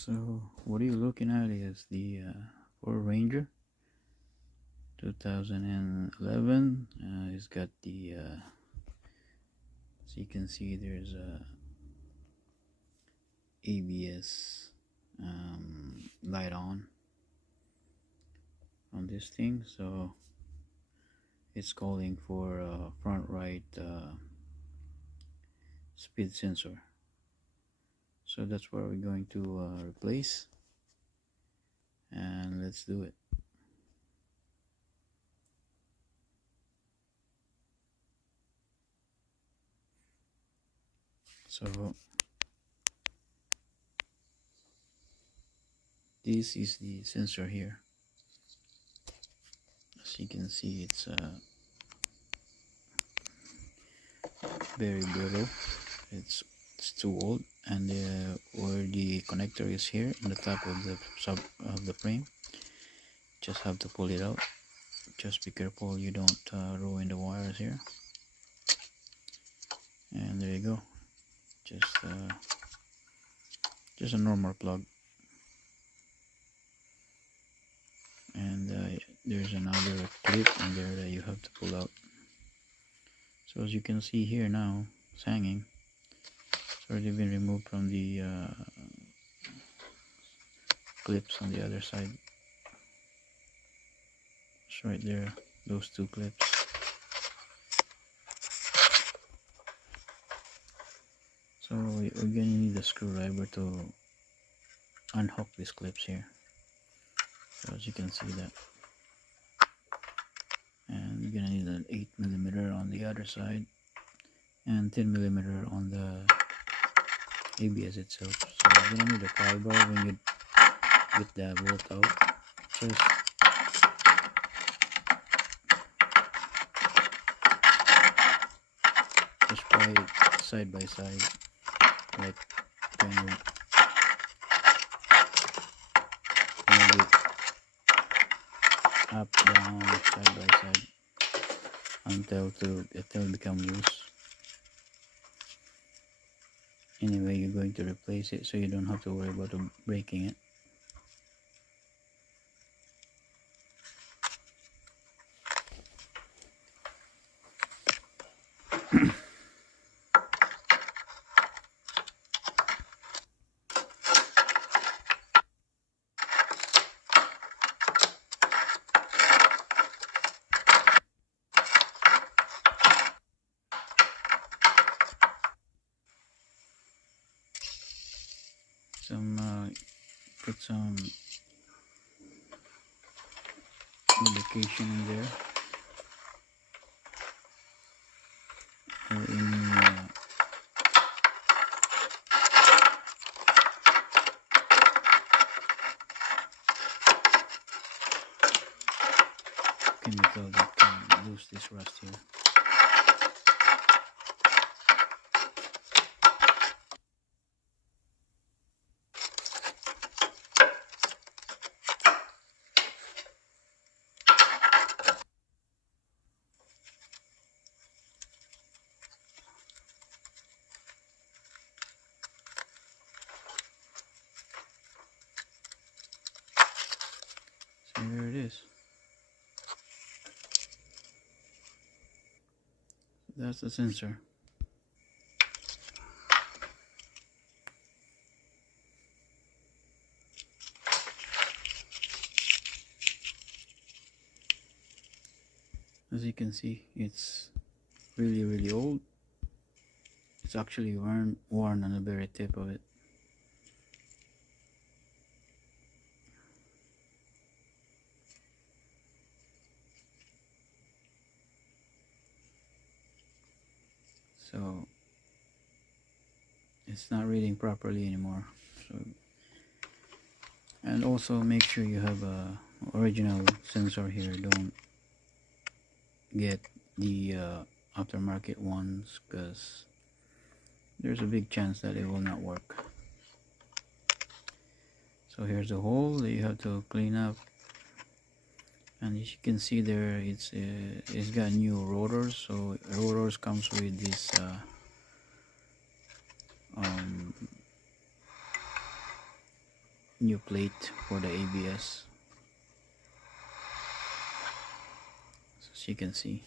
So what are you looking at is the Ford Ranger 2011. It's got the as you can see, there's a ABS light on this thing, so it's calling for front right speed sensor. So that's what we're going to replace, and let's do it. So this is the sensor here. As you can see, it's very brittle. It's too old, and where the connector is here in the top of the frame, just have to pull it out. Just be careful you don't ruin the wires here. And there you go. Just a normal plug. And there's another clip in there that you have to pull out. So as you can see here now, it's hanging. It's already been removed from the clips on the other side. It's right there, those two clips. So we're gonna need a screwdriver to unhook these clips here. So as you can see that. And you're gonna need an 8mm on the other side and 10mm on the ABS itself. So you're gonna need a pry bar when you get the bolt out. Just pry it side by side, like kind of move it up, down, side by side until it becomes loose. Anyway, you're going to replace it, so you don't have to worry about breaking it. Put some lubrication in there, or any chemical that can lose this rust here. So here it is. That's the sensor. As you can see, it's really old. It's actually worn on the very tip of it. So it's not reading properly anymore. So, and also make sure you have a original sensor here. Don't get the aftermarket ones, because there's a big chance that it will not work. So here's the hole that you have to clean up, and as you can see there, it's got new rotors. So rotors comes with this new plate for the ABS, as you can see.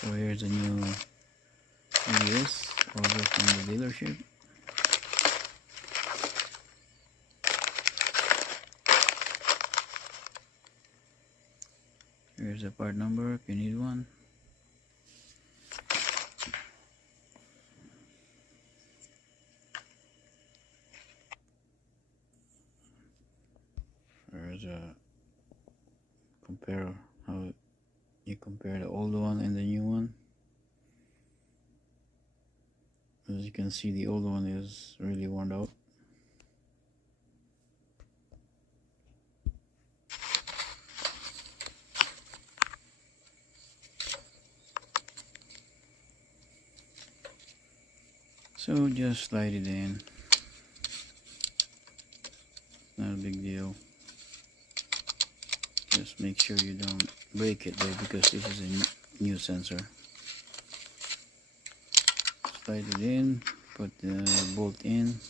So here's a new ABS order from the dealership. Here's a part number if you need one. There's a compare how you compare the old one and the new one. As you can see, the old one is really worn out. So just slide it in. Not a big deal. Just make sure you don't break it though, because this is a new sensor. Slide it in, put the bolt in,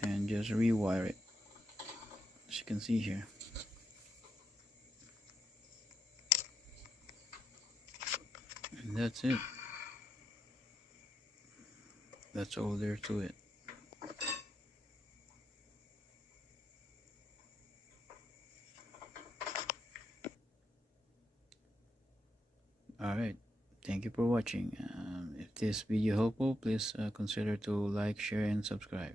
and just rewire it, as you can see here. And that's it. That's all there to it. Alright, thank you for watching. If this video helpful, please consider to like, share, and subscribe.